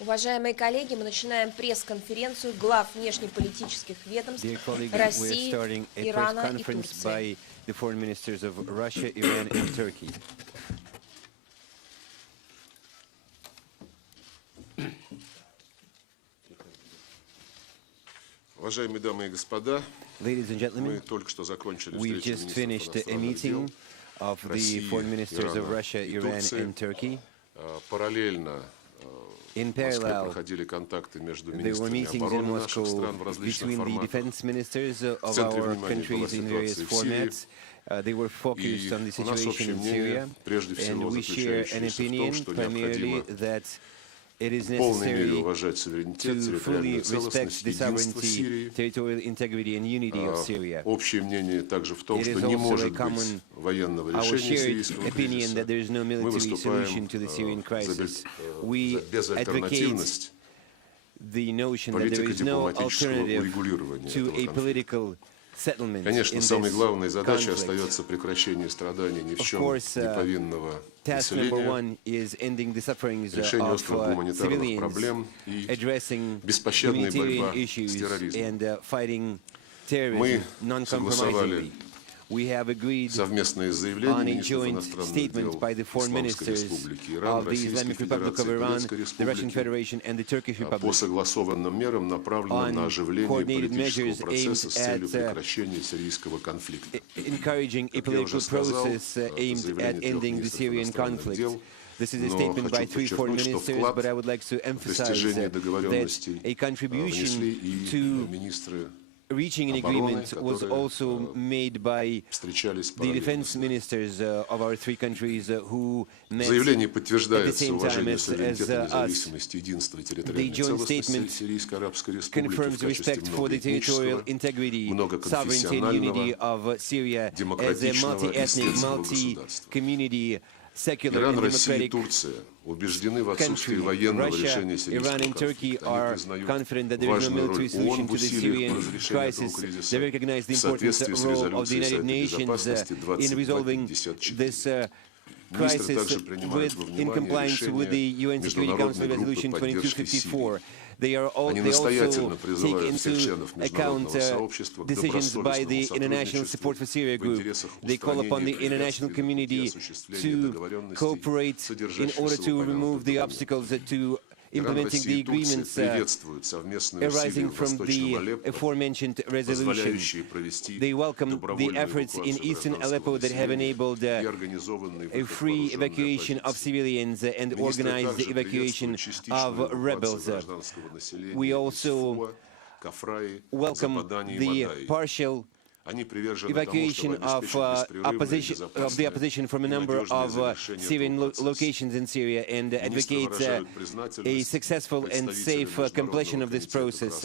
Уважаемые коллеги, мы начинаем пресс-конференцию глав внешнеполитических ведомств России, Ирана и Турции. Уважаемые дамы и господа, мы только что закончили встречу министров иностранных дел России, Ирана и Турции. Параллельно In parallel, проходили контакты между there were министрами meetings in обороны наших Moscow стран в различных between the форматах. defense ministers of В центре our внимания была countries in various ситуация в Сирии. formats. They were focused on the И у нас situation общее in мнение, Syria, прежде and всего, we share an заключающееся в том, opinion что primarily необходимо that it is в полной мере necessary уважать суверенитет, to fully территориальную целостность, respect the единство sovereignty, Сирии. territorial integrity and unity of Syria. Общее мнение также в том, It что is не also может a быть common, военного our решения shared сирийского opinion that кризиса. there is no Мы military выступаем solution to the Syrian crisis. We advocate безальтернативность the notion that there is no alternative to a political settlement Конечно, in самой this главной задачей conflict. остается прекращение страданий ни в Of чем course, не повинного task number населения, one is ending the sufferings решение of острых гуманитарных civilians, проблем и addressing беспощадная борьба humanitarian с issues терроризмом. and fighting terrorism Мы non-compromisingly. We have agreed совместное on заявление a министров joint иностранных statement дел by the foreign Исламской ministers Республики Иран, of the Российской Islamic Republic of Федерации, Iran, Турецкой the Russian Республики Federation, and the Turkish по Republic согласованным мерам, направленным на on оживление coordinated политического measures процесса aimed с целью at прекращения сирийского конфликта. encouraging a Как я уже political сказал, process это aimed заявление at трех ending the министров Syrian иностранных conflict. дел. This is a Но statement by хочу 3 foreign подчеркнуть, что ministers, вклад but I would like to в emphasize достижение that договоренностей a внесли contribution и to министры reaching an обороны, agreement was которые also made by встречались the defense параллельно. ministers of our three countries who В met заявлении at the подтверждается same time уважение as суверенитета, us. независимости, единства и The территориальной joint целостности statement Сирийской Арабской Республики в confirms качестве respect for the territorial многоэтнического, integrity, sovereignty and unity многоконфессионального, of Syria as a демократичного и multi-ethnic, светского государства. multi-community, secular Иран, and Россия и democratic Турция убеждены в отсутствии country. военного Russia, решения Iran сирийского and Turkey конфликта. are Они признают confident that there is no важную роль military solution ООН в to the усилиях Syrian по разрешению этого crisis. кризиса They recognize the в important соответствии с role of the резолюцией United Совета Nations Безопасности in resolving 2254. this Министры crisis также принимают во in внимание compliance with the решение UN Security Council международной группы Resolution поддержки 2254. Сирии. They Они also настоятельно take призывают всех into членов account международного сообщества к decisions by the добросовестному International сотрудничеству Support for Syria в Group. интересах They call upon the устранения international препятствий на пути community осуществления to договоренностей, cooperate in order содержащихся в to remove the упомянутых obstacles документах. to Иран, implementing Россия the и Турция agreements приветствуют совместные усилия arising в from Восточном the Алеппо, aforementioned resolution. позволяющие провести They welcome the добровольную efforts in эвакуацию eastern гражданского Aleppo that have населения enabled и организованный a выход free вооруженной evacuation of оппозиции. civilians and Министры organized также evacuation приветствуют частичную of эвакуацию rebels. гражданского населения We из also Фуа, Кафраи, welcome Западани и the Мадаи. partial evacuation of the opposition from a number of Syrian locations in Syria and advocates a successful and safe completion of this process.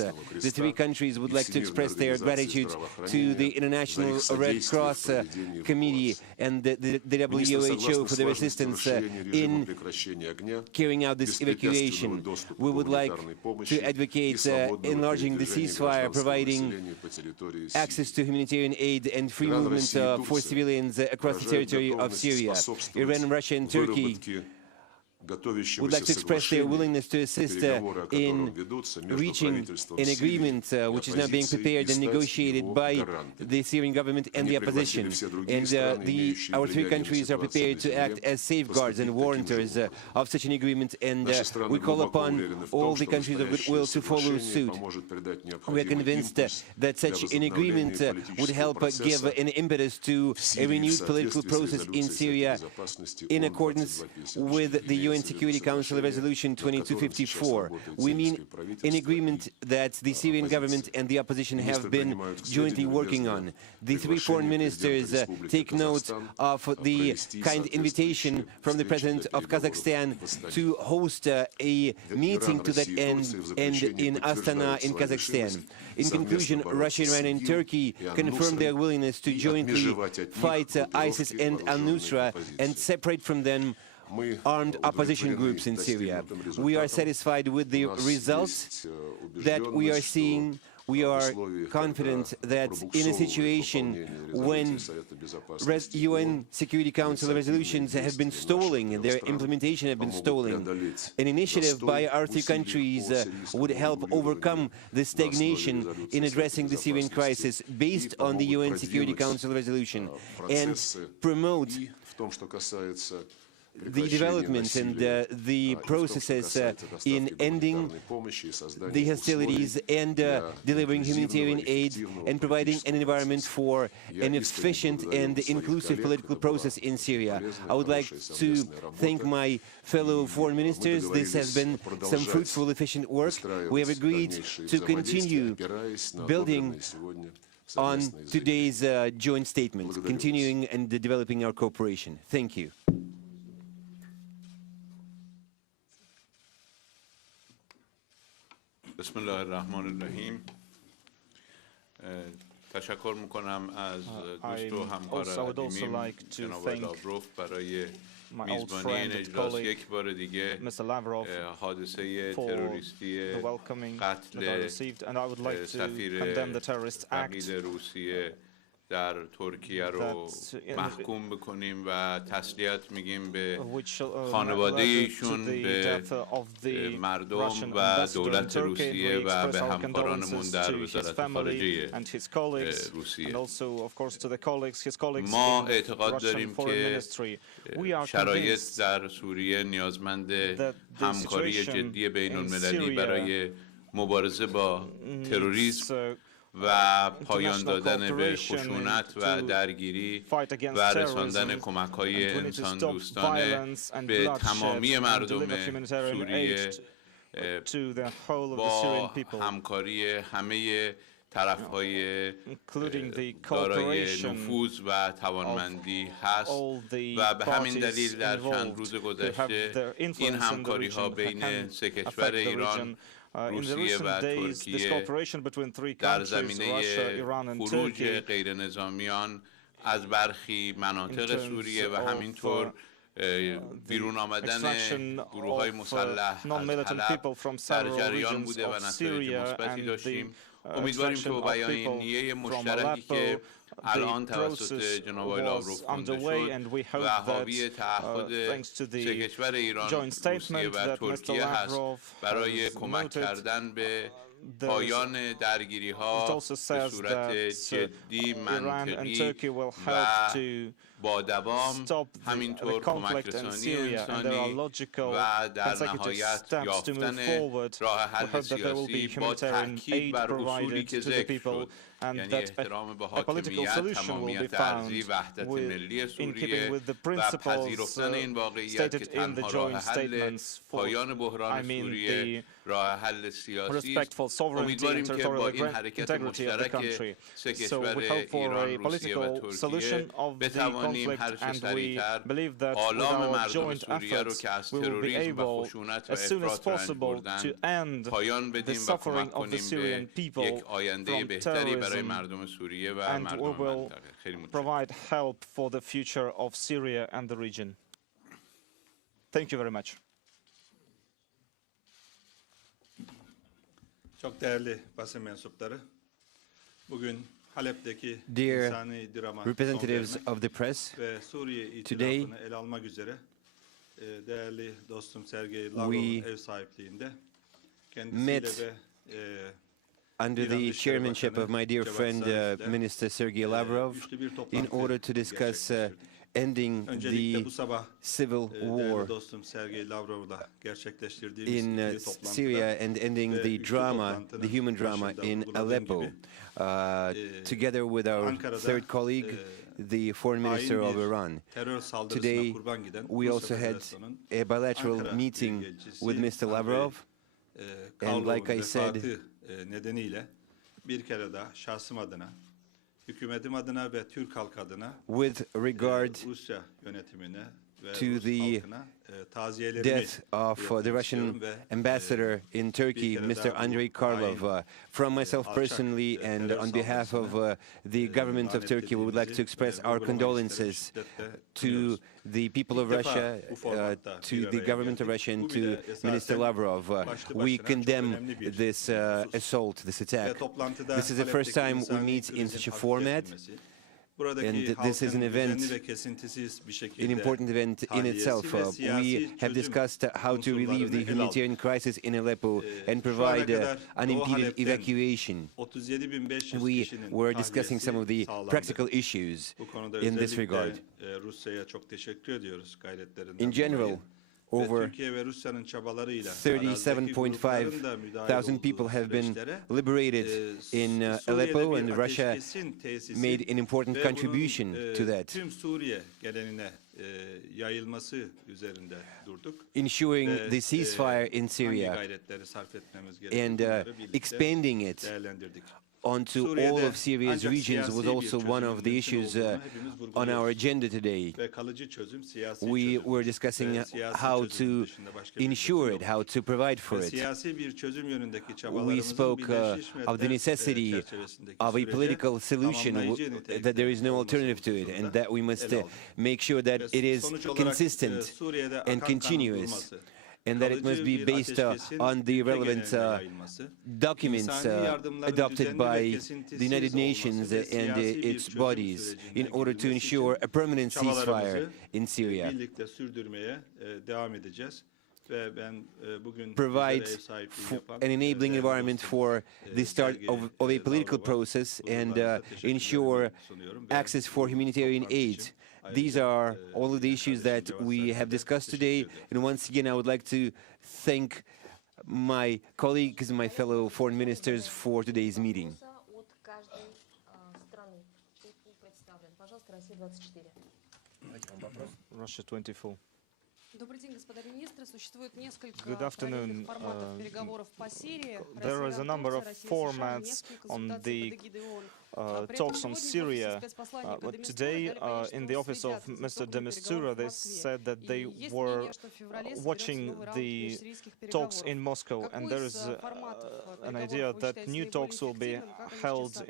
The three countries would like to express their gratitude to the International Red Cross Committee and the WHO for their assistance in carrying out this evacuation. We would like to advocate enlarging the ceasefire, providing access to humanitarian aid and free movement for civilians across the territory of Syria. Iran, Russia and Turkey would like to express their willingness to assist in reaching an agreement which is now being prepared and negotiated by the Syrian government and the opposition. And our three countries are prepared to act as safeguards and warrantors of such an agreement, and we call upon all the countries of goodwill to follow suit. We are convinced that such an agreement would help give an impetus to a renewed political process in Syria in accordance with the UN Security Council Resolution 2254. We mean an agreement that the Syrian government and the opposition have been jointly working on. The three foreign ministers take note of the kind invitation from the President of Kazakhstan to host a meeting to that end in Astana in Kazakhstan. In conclusion, Russia, Iran and Turkey confirmed their willingness to jointly fight ISIS and al-Nusra and separate from them armed opposition groups in Syria. We are satisfied with the results that we are seeing. We are confident that in a situation when UN Security Council resolutions have been stalling and their implementation have been stalling, an initiative by our three countries would help overcome the stagnation in addressing the Syrian crisis based on the UN Security Council resolution and promote the development and the processes in ending the hostilities and delivering humanitarian aid and providing an environment for an efficient and inclusive political process in Syria. I would like to thank my fellow foreign ministers. This has been some fruitful, efficient work. We have agreed to continue building on today's joint statement, continuing and developing our cooperation. Thank you. بسم الله الرحمن الرحیم تشکر میکنم از دوست و همکار قدیمیم جناب لاوروف برای میزبانی این اجلاس یک بار دیگه حادثه تروریستی قتل سفیر تقلید روسیه در ترکیه رو محکوم بکنیم و تسلیت میگیم به خانواده ایشون، به مردم و دولت روسیه و به همکارانمون در وزارت خارجه روسیه. ما اعتقاد داریم که شرایط در سوریه نیازمند همکاری جدی بین المللی برای مبارزه با تروریسم و پایان دادن به خشونت و درگیری و رساندن کمک‌های انسان دوستانه به تمامی مردم سوریه با همکاری همه طرف‌های دارای نفوذ و توانمندی هست و به همین دلیل در چند روز گذشته این همکاری‌ها بین سه کشور ایران، روسیه و ترکیه در زمینه خروج غیر نظامیان از برخی مناطق سوریه و همینطور بیرون آمدن گروه‌های مسلح از حلب در جریان بوده و نتایج مثبتی داشتیم. امیدواریم که با بیانیه مشترکی که الان توسط جناب آقای لاوروف خوانده شد و حاوی تعهد سه کشور ایران، روسیه و ترکیه هست برای کمک کردن به پایان درگیری‌ها به صورت جدی، منطقی و stop the conflict in Syria, and there are logical consecutive steps to move forward. We hope that there will be humanitarian aid provided to the people, and that a political solution will be found in keeping with the principles stated in the joint statements for, I mean, the respectful sovereignty and territorial integrity of the country. So we hope for a political solution of the conflict, and we believe that with our joint efforts we will be able, as soon as possible, to end the suffering of the Syrian people from terrorism, and we will provide help for the future of Syria and the region. Thank you very much. Çok değerli basın mensupları, bugün Halep'teki Dear insani drama representatives of the press, ve Suriye today itilafını ele almak üzere değerli dostum Sergey Lavrov'un ev sahipliğinde kendisiyle ve under the chairmanship of my dear friend Minister Sergey Lavrov, in order to discuss ending the civil war in Syria and ending the drama, the human drama in Aleppo. Together with our third colleague, the foreign minister of Iran. Today, we also had a bilateral meeting with Mr. Lavrov, and like I said, nedeniyle bir kere daha şahsım adına, hükümetim adına ve Türk halkı adına with regard Rusya yönetimine ve to Rus the halkına death of the Russian ambassador in Turkey, Mr. Andrei Karlov. From myself personally and on behalf of the government of Turkey, we would like to express our condolences to the people of Russia, to the government of Russia, and to Minister Lavrov. We condemn this assault, this attack. This is the first time we meet in such a format. And this is an event, an important event in itself. We have discussed how to relieve the humanitarian crisis in Aleppo and provide unimpeded evacuation. We were discussing some of the practical issues in this regard. In general, over 37.5 thousand people have been liberated in Aleppo, and Russia made an important contribution to that. Ensuring the ceasefire in Syria and expanding it onto all of Syria's regions was also one of the issues on our agenda today. We were discussing how to ensure it, how to provide for it. We spoke of the necessity of a political solution, that there is no alternative to it, and that we must make sure that it is consistent and continuous, and that it must be based on the relevant documents adopted by the United Nations and its bodies in order to ensure a permanent ceasefire in Syria. Provide an enabling environment for the start of a political process and ensure access for humanitarian aid. These are all of the issues that we have discussed today, and once again I would like to thank my colleagues, my fellow foreign ministers for today's meeting. Russia 24. Good afternoon. There is a number of formats on the talks on Syria, but today in the office of Mr. de Mistura they said that they were watching the talks in Moscow, and there is an idea that new talks will be held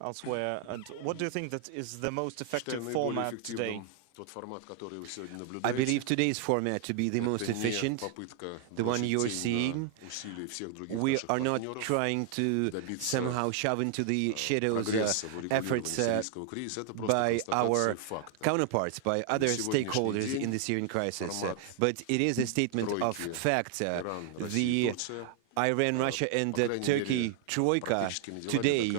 elsewhere. And what do you think that is the most effective format today? I believe today's format to be the most efficient, the one you're seeing. We are not trying to somehow shove into the shadows efforts by our counterparts, by other stakeholders in the Syrian crisis, but it is a statement of fact. The Iran, Russia and Turkey troika today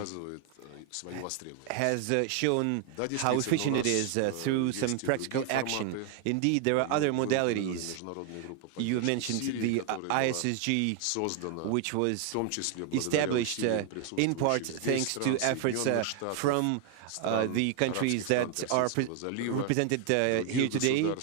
has shown how efficient it is through some practical action. Indeed, there are other modalities. You mentioned the ISSG, which was established in part thanks to efforts from the countries that are represented here today,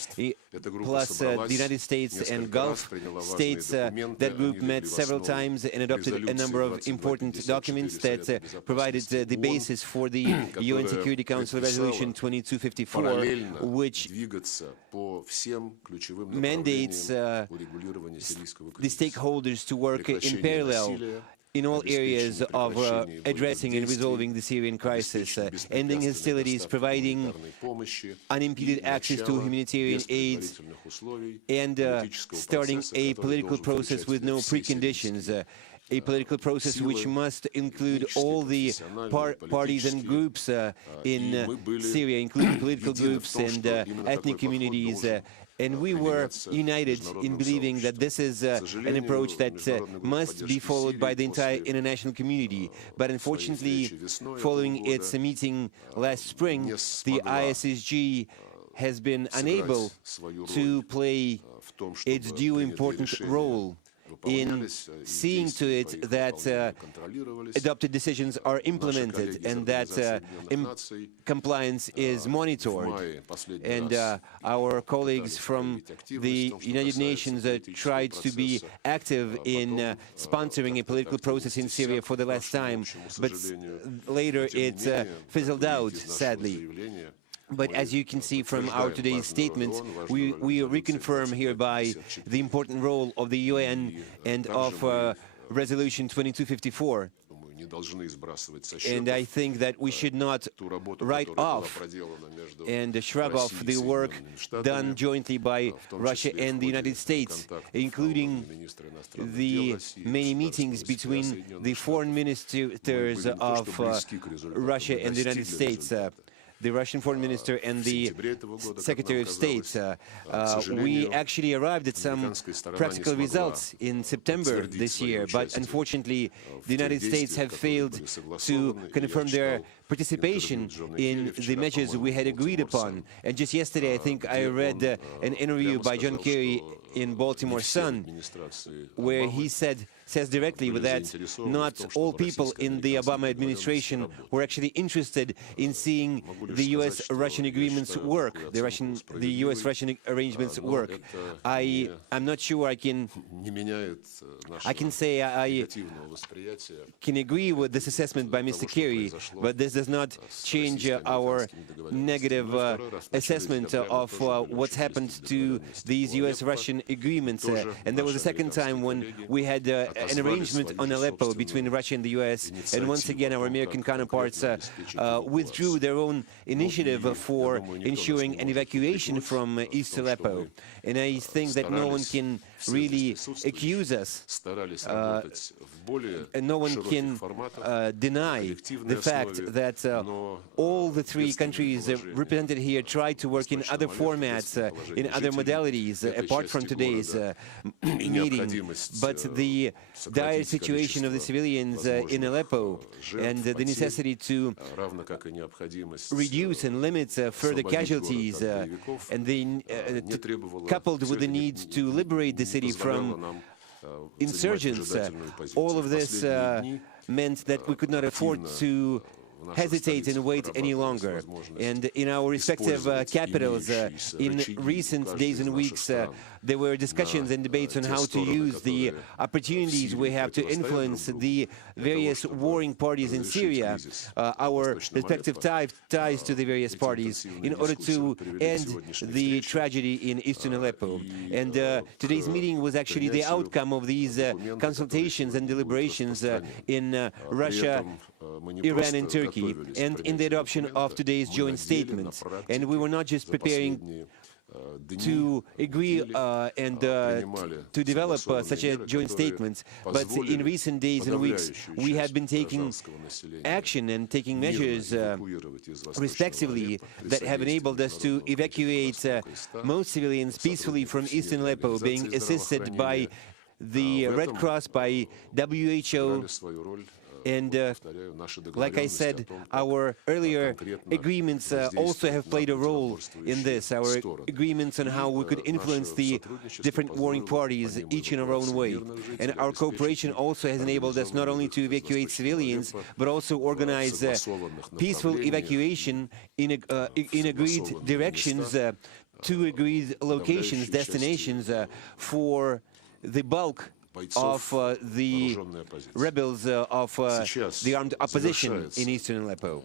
plus the United States and Gulf states. That group met several times and adopted a number of important documents that provided the basis for the UN Security Council Resolution 2254, which mandates the stakeholders to work in parallel in all areas of addressing and resolving the Syrian crisis, ending hostilities, providing unimpeded access to humanitarian aid, and starting a political process with no preconditions, a political process which must include all the parties and groups in Syria, including political groups and ethnic communities. And we were united in believing that this is an approach that must be followed by the entire international community. But unfortunately, following its meeting last spring, the ISSG has been unable to play its due important role in seeing to it that adopted decisions are implemented and that compliance is monitored. And our colleagues from the United Nations tried to be active in sponsoring a political process in Syria for the last time, but later it fizzled out, sadly. But as you can see from our today's statement, we reconfirm hereby the important role of the UN and of Resolution 2254. And I think that we should not write off and shrug off the work done jointly by Russia and the United States, including the many meetings between the foreign ministers of Russia and the United States. The Russian foreign minister and the Secretary of State. We actually arrived at some practical results in September this year, but unfortunately the United States have failed to confirm their participation in the measures we had agreed upon. And just yesterday, I think I read an interview by John Kerry in Baltimore Sun, where he says directly that not all people in the Obama administration were actually interested in seeing the U.S.-Russian agreements work, the U.S.-Russian arrangements work. I'm not sure I can say I can agree with this assessment by Mr. Kerry, but this does not change our negative assessment of what's happened to these U.S.-Russian agreements. And there was a second time when we had an arrangement on Aleppo between Russia and the U.S., and once again our American counterparts withdrew their own initiative for ensuring an evacuation from East Aleppo. And I think that no one can really accuse us, and no one can deny the fact that all the three countries represented here tried to work in other formats, in other modalities, apart from today's meeting. But the dire situation of the civilians in Aleppo and the necessity to reduce and limit further casualties, and coupled with the need to liberate the city from insurgents, all of this meant that we could not afford to hesitate and wait any longer. And in our respective capitals, in recent days and weeks, there were discussions and debates on how to use the opportunities we have to influence the various warring parties in Syria, our respective ties to the various parties, in order to end the tragedy in eastern Aleppo. And today's meeting was actually the outcome of these consultations and deliberations in Russia, Iran and Turkey, and in the adoption of today's joint statement. And we were not just preparing to agree and to develop such a joint statement, but in recent days and weeks we have been taking action and taking measures respectively that have enabled us to evacuate most civilians peacefully from eastern Aleppo, being assisted by the Red Cross, by WHO, And like I said, our earlier agreements also have played a role in this. Our agreements on how we could influence the different warring parties, each in our own way. And our cooperation also has enabled us not only to evacuate civilians, but also organize peaceful evacuation in agreed directions to agreed locations, destinations for the bulk of the rebels of the armed opposition in eastern Aleppo.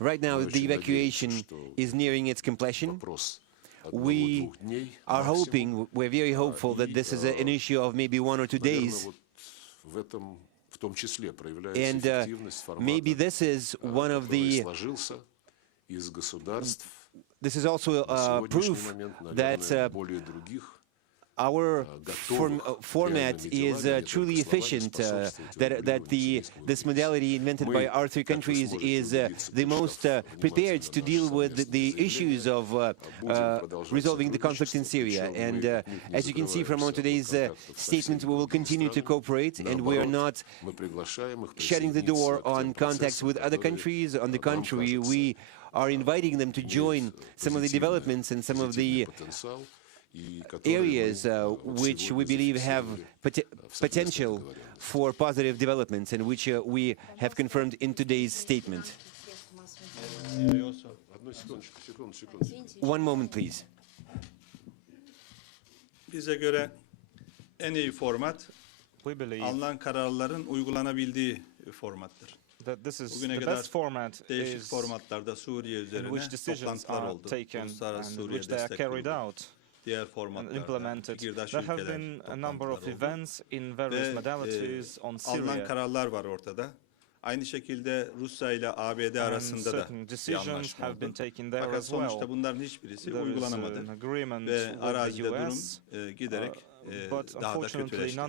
Right now, the evacuation is nearing its completion. We are hoping, we're very hopeful that this is an issue of maybe 1 or 2 days. And maybe this is one of the... This is also proof that our format is truly efficient, that this modality invented by our 3 countries is the most prepared to deal with the issues of resolving the conflict in Syria. And as you can see from today's statement, we will continue to cooperate, and we are not shutting the door on contacts with other countries. On the contrary, we are inviting them to join some of the developments and some of the areas which we believe have potential for positive developments and which we have confirmed in today's statement. One moment, please. Bize göre en iyi format alınan kararların uygulanabildiği formattır. That this is the best format değişik is formatlarda Suriye in üzerine which decisions toplantılar are oldu. taken Uluslararası and Suriye which they are Destek carried Grubu, out diğer and formatlarda implemented. fikirdaş There have ülkeler been a number of toplantılar oldu. events in various modalities on Alınan Syria. kararlar var ortada. Aynı şekilde Rusya ile ABD arasında da bir anlaşma oldu. Fakat sonuçta bunların hiçbirisi uygulanamadı ve arazide durum giderek daha da kötüleşti.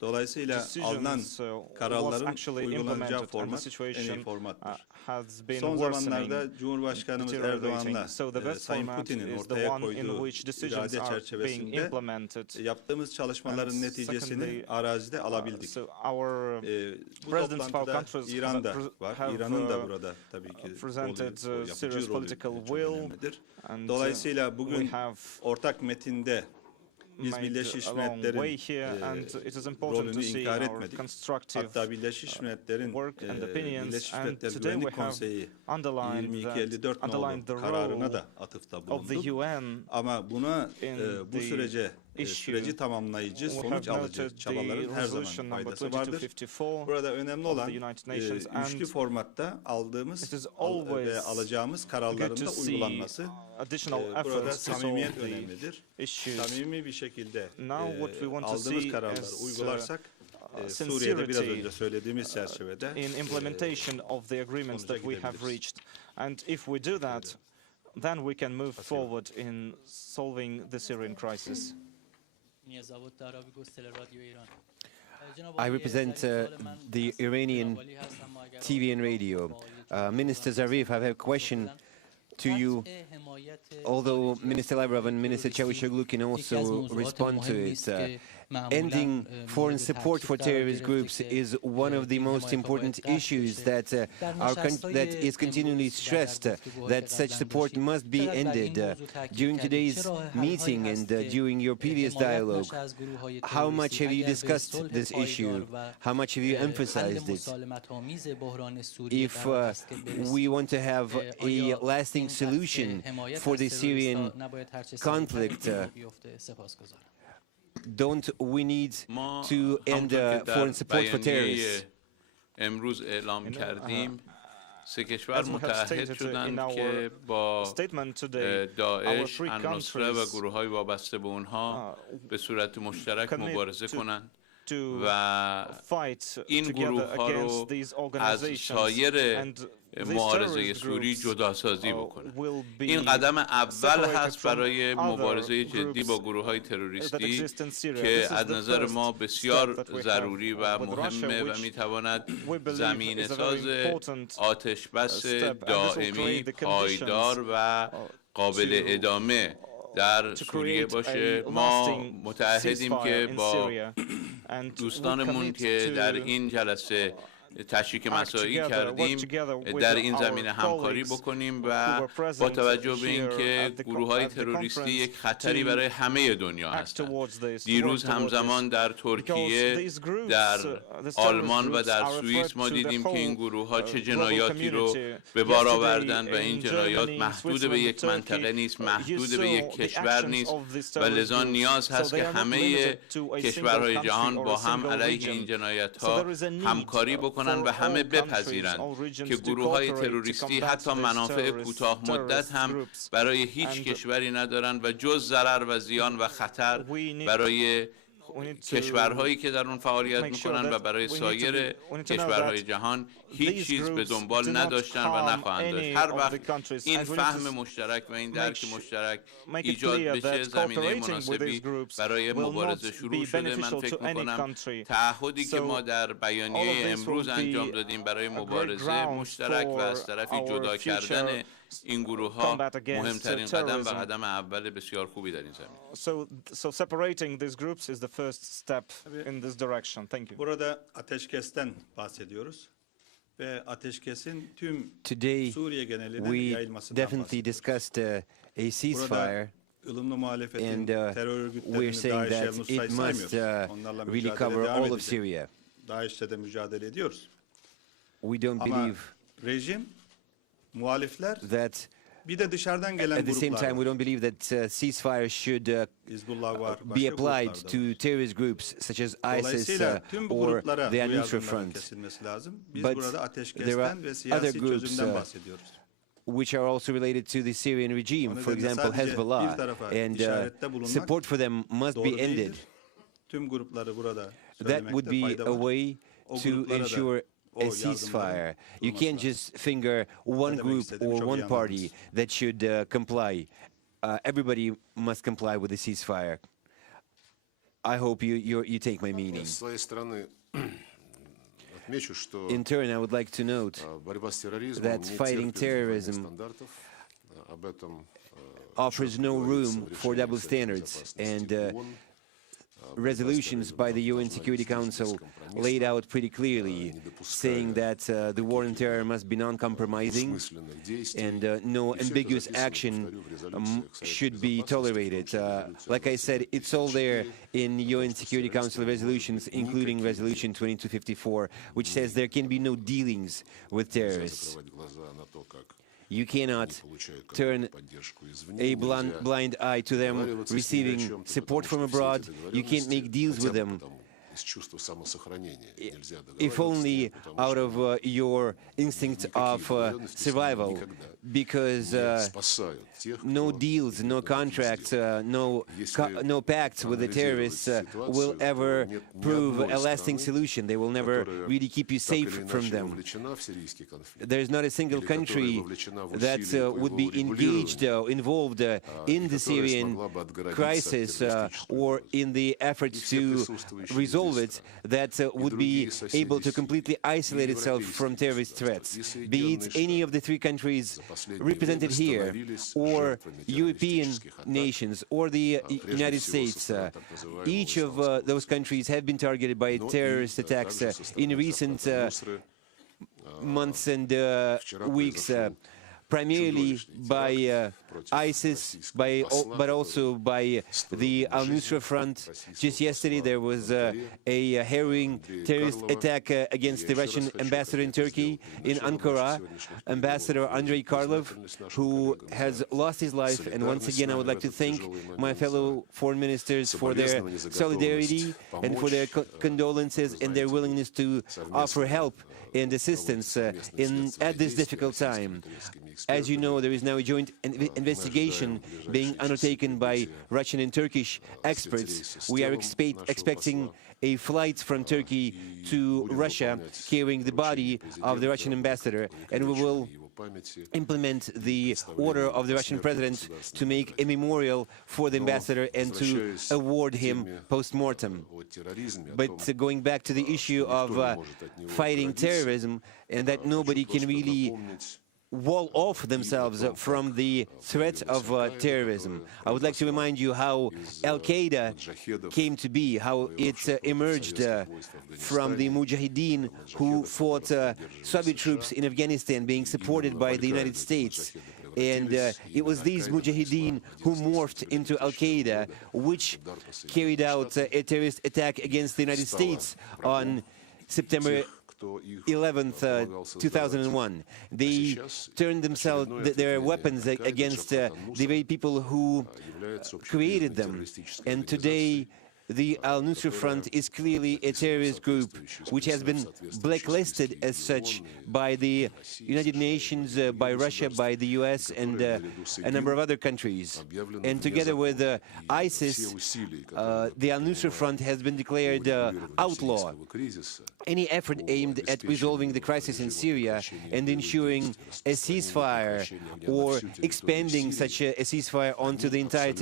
Dolayısıyla alınan kararların uygulanacağı format en iyi formattır. Son zamanlarda Cumhurbaşkanımız Erdoğan'la Sayın Putin'in ortaya koyduğu irade çerçevesinde yaptığımız çalışmaların neticesini arazide alabildik. Bu toplantıda İran da var. İran'ın da burada tabii ki yapıcı rolü çok önemlidir. Dolayısıyla bugün ortak metinde biz Birleşmiş Milletler'in rolünü inkar etmedik. Hatta Birleşmiş Milletler'in Birleşmiş Milletler Güvenlik Konseyi 2254 nolu kararına da atıfta bulunduk. Ama buna bu süreci tamamlayıcı, sonuç alıcı çabaların her zaman faydası vardır. Burada önemli olan üçlü formatta aldığımız ve alacağımız kararların da uygulanması. Burada samimiyet önemlidir. Samimi bir şekilde aldığımız kararları uygularsak Suriye'de biraz önce söylediğimiz çerçevede in implementation of the agreements that we have reached, and if we do that, then we can move forward in solving the Syrian crisis. I represent the Iranian TV and radio. Minister Zarif, I have a question to you, although Minister Lavrov and Minister Cavusoglu can also respond to it. Ending foreign support for terrorist groups is one of the most important issues that is continually stressed, that such support must be ended. During today's meeting and during your previous dialogue, how much have you discussed this issue? How much have you emphasized it? If we want to have a lasting solution for the Syrian conflict, don't we need to end foreign support for terrorists? امروز اعلام کردیم سه کشور متحد شدند که با داعش، النصره و گروه‌های وابسته به اونها به صورت مشترک مبارزه کنند و این گروه‌ها رو از سایر معارضه سوری جداسازی بکنه. این قدم اول هست برای مبارزه جدی با گروه‌های تروریستی که از نظر ما بسیار ضروری و مهمه و میتواند زمینه‌ساز آتش‌بس دائمی، پایدار و قابل ادامه در سوریه باشه. ما متعهدیم که با دوستانمون که در این جلسه تشریک مساعی کردیم در این زمینه همکاری بکنیم و با توجه به اینکه گروه‌های تروریستی یک خطری برای همه دنیا هستند. دیروز همزمان در ترکیه، در آلمان و در سوئیس ما دیدیم که این گروه‌ها چه جنایاتی رو به بار آوردند و این جنایات محدود به یک منطقه نیست، محدود به یک کشور نیست و لذا نیاز هست که همه کشورهای جهان با هم علیه این جنایت‌ها همکاری بکنند و همه بپذیرند که گروه‌های تروریستی حتی منافع کوتاه مدت هم برای هیچ کشوری ندارند و جز ضرر و زیان و خطر برای کشورهایی که در اون فعالیت میکنن و برای سایر کشورهای جهان هیچ چیز به دنبال نداشتن و نخواهند داشت. هر وقت این فهم مشترک و این درک مشترک ایجاد بشه، زمینه مناسبی برای مبارزه شروع شده. من فکر میکنم تعهدی که ما در بیانیه امروز انجام دادیم برای مبارزه مشترک و از طرفی جدا کردن این گروه ها مهمترین قدم و قدم اول بسیار خوبی در این زمینه. So separating these groups is the first step in this direction. Thank you. Burada ateşkesten bahsediyoruz ve ateşkesin tüm Today Suriye genelinde we yayılmasından definitely discussed a ceasefire, ılımlı muhalefetin and terör we're örgütlerini saying DAEŞ'e that Nusra'yı it must saymıyoruz. Onlarla really mücadele cover devam all of edecek. Syria. DAEŞ'le de mücadele ediyoruz. We don't Ama believe rejim, muhalifler that bir de dışarıdan gelen at the same time we gruplar don't believe that ceasefire should Hizbullah var, be başka applied gruplar da to var. terrorist groups such as ISIS Dolayısıyla tüm bu or gruplara the bu Al-Nusra yardımların Front, kesilmesi lazım. Biz But burada there are ateşkesten ve other siyasi groups, çözümden bahsediyoruz. which are also related to the Syrian regime, O for nedenle example, sadece bir Hezbollah, tarafa and işarette bulunmak support for them must doğru be ended. değildir. Tüm grupları burada That would söylemekte be fayda a var. way O to gruplara da ensure o a yardımların ceasefire. You durması can't lazım. just finger one demek group istediğimi or çok iyi one party anladınız. that should comply. Everybody must comply with the ceasefire. I hope you take my meaning. С своей стороны отмечу, что In turn, I would like to note борьба с терроризмом that не fighting терпит двойных terrorism стандартов. Об этом offers no room for double standards, and resolutions by the UN Security Council laid out pretty clearly, saying that the war on terror must be non-compromising and no ambiguous action should be tolerated. Like I said, it's all there in UN Security Council resolutions, including Resolution 2254, which says there can be no dealings with terrorists. You cannot turn a blind eye to them receiving support from abroad. You can't make deals with them. If only out of your instinct of survival, because no deals, no contracts, no pacts with the terrorists will ever prove a lasting solution. They will never really keep you safe from them. There's not a single country that would be engaged, involved in the Syrian crisis or in the efforts to resolve it, that would be able to completely isolate itself from terrorist threats. Be it any of the three countries represented here, or European nations, or the United States. Each of those countries have been targeted by terrorist attacks in recent months and weeks. Primarily by ISIS, but also by the Al-Nusra Front. Just yesterday there was a harrowing terrorist attack against the Russian ambassador in Turkey, in Ankara, Ambassador Andrei Karlov, who has lost his life. And once again, I would like to thank my fellow foreign ministers for their solidarity and for their condolences and their willingness to offer help and assistance at this difficult time. As you know, there is now a joint investigation being undertaken by Russian and Turkish experts. We are expecting a flight from Turkey to Russia carrying the body of the Russian ambassador, and we will implement the order of the Russian president to make a memorial for the ambassador and to award him post-mortem. But going back to the issue of fighting terrorism, and that nobody can really wall off themselves from the threat of terrorism. I would like to remind you how Al-Qaeda came to be, how it emerged from the Mujahideen who fought Soviet troops in Afghanistan being supported by the United States. And it was these Mujahideen who morphed into Al-Qaeda, which carried out a terrorist attack against the United States on September 11th, 2001. They turned their weapons against the very people who created them. And today, the Al-Nusra Front is clearly a terrorist group which has been blacklisted as such by the United Nations, by Russia, by the US, and a number of other countries. And together with ISIS, the Al-Nusra Front has been declared outlaw. Any effort aimed at resolving the crisis in Syria and ensuring a ceasefire or expanding such a ceasefire onto the entire